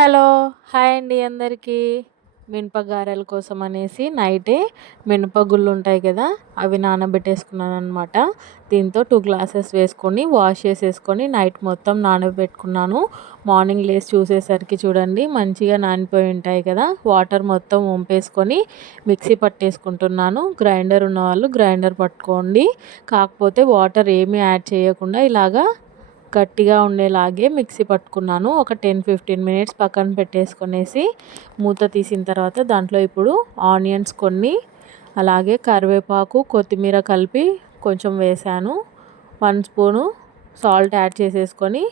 Hello hi అండి అందరికీ. మినపగారెల కోసం అనేసి నైటే మినపగుళ్ళు ఉంటాయి కదా అవి నానబెట్టేసుకున్నాను అనమాట దీంతో టూ గ్లాసెస్ వేసుకొని వాష్ చేసేసుకొని నైట్ మొత్తం నానబెట్టుకున్నాను. మార్నింగ్ లేసి చూసేసరికి చూడండి మంచిగా నానిపోయి ఉంటాయి కదా. వాటర్ మొత్తం వంపేసుకొని మిక్సీ పట్టేసుకుంటున్నాను. గ్రైండర్ ఉన్న వాళ్ళు గ్రైండర్ పట్టుకోండి. కాకపోతే వాటర్ ఏమీ యాడ్ చేయకుండా ఇలాగా గట్టిగా ఉండేలాగే మిక్సీ పట్టుకున్నాను. ఒక టెన్ ఫిఫ్టీన్ మినిట్స్ పక్కన పెట్టేసుకునేసి మూత తీసిన తర్వాత దాంట్లో ఇప్పుడు ఆనియన్స్ కొన్ని అలాగే కరివేపాకు కొత్తిమీర కలిపి కొంచెం వేసాను. వన్ స్పూను సాల్ట్ యాడ్ చేసేసుకొని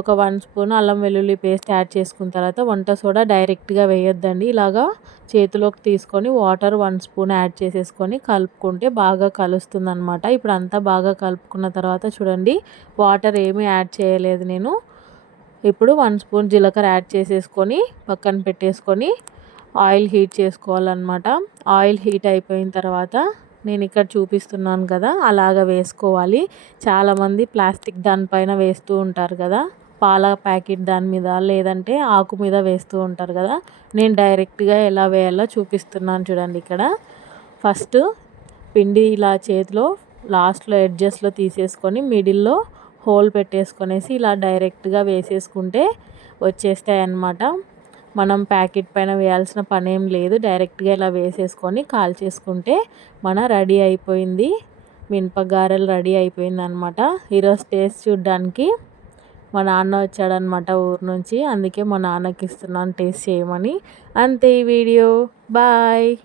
ఒక వన్ స్పూన్ అల్లం వెల్లుల్లి పేస్ట్ యాడ్ చేసుకున్న తర్వాత వంట సోడా డైరెక్ట్గా వేయొద్దండి. ఇలాగా చేతిలోకి తీసుకొని వాటర్ వన్ స్పూన్ యాడ్ చేసేసుకొని కలుపుకుంటే బాగా కలుస్తుందనమాట ఇప్పుడు అంతా బాగా కలుపుకున్న తర్వాత చూడండి వాటర్ ఏమీ యాడ్ చేయలేదు నేను. ఇప్పుడు వన్ స్పూన్ జీలకర్ర యాడ్ చేసేసుకొని పక్కన పెట్టేసుకొని ఆయిల్ హీట్ చేసుకోవాలన్నమాట. ఆయిల్ హీట్ అయిపోయిన తర్వాత నేను ఇక్కడ చూపిస్తున్నాను కదా అలాగ వేసుకోవాలి. చాలామంది ప్లాస్టిక్ దానిపైన వేస్తూ ఉంటారు కదా. పాల ప్యాకెట్ దాని మీద లేదంటే ఆకు మీద వేస్తూ ఉంటారు కదా. నేను డైరెక్ట్గా ఎలా వేయాలో చూపిస్తున్నాను చూడండి ఇక్కడ. ఫస్ట్ పిండి ఇలా చేతిలో లాస్ట్లో ఎడ్జస్ట్లో తీసేసుకొని మిడిల్లో హోల్ పెట్టేసుకొనేసి ఇలా డైరెక్ట్గా వేసేసుకుంటే వచ్చేస్తాయి అన్నమాట. మనం ప్యాకెట్ పైన వేయాల్సిన పని ఏం లేదు. డైరెక్ట్గా ఇలా వేసేసుకొని కాల్ చేసుకుంటే మన రెడీ అయిపోయింది. మినపగారెలు రెడీ అయిపోయింది అనమాట ఈరోజు టేస్ట్ చూడ్డానికి మా నాన్న వచ్చాడనమాట ఊరు నుంచి. అందుకే మా నాన్నకి ఇస్తున్నాను టేస్ట్ చేయమని. అంతే ఈ వీడియో. బాయ్.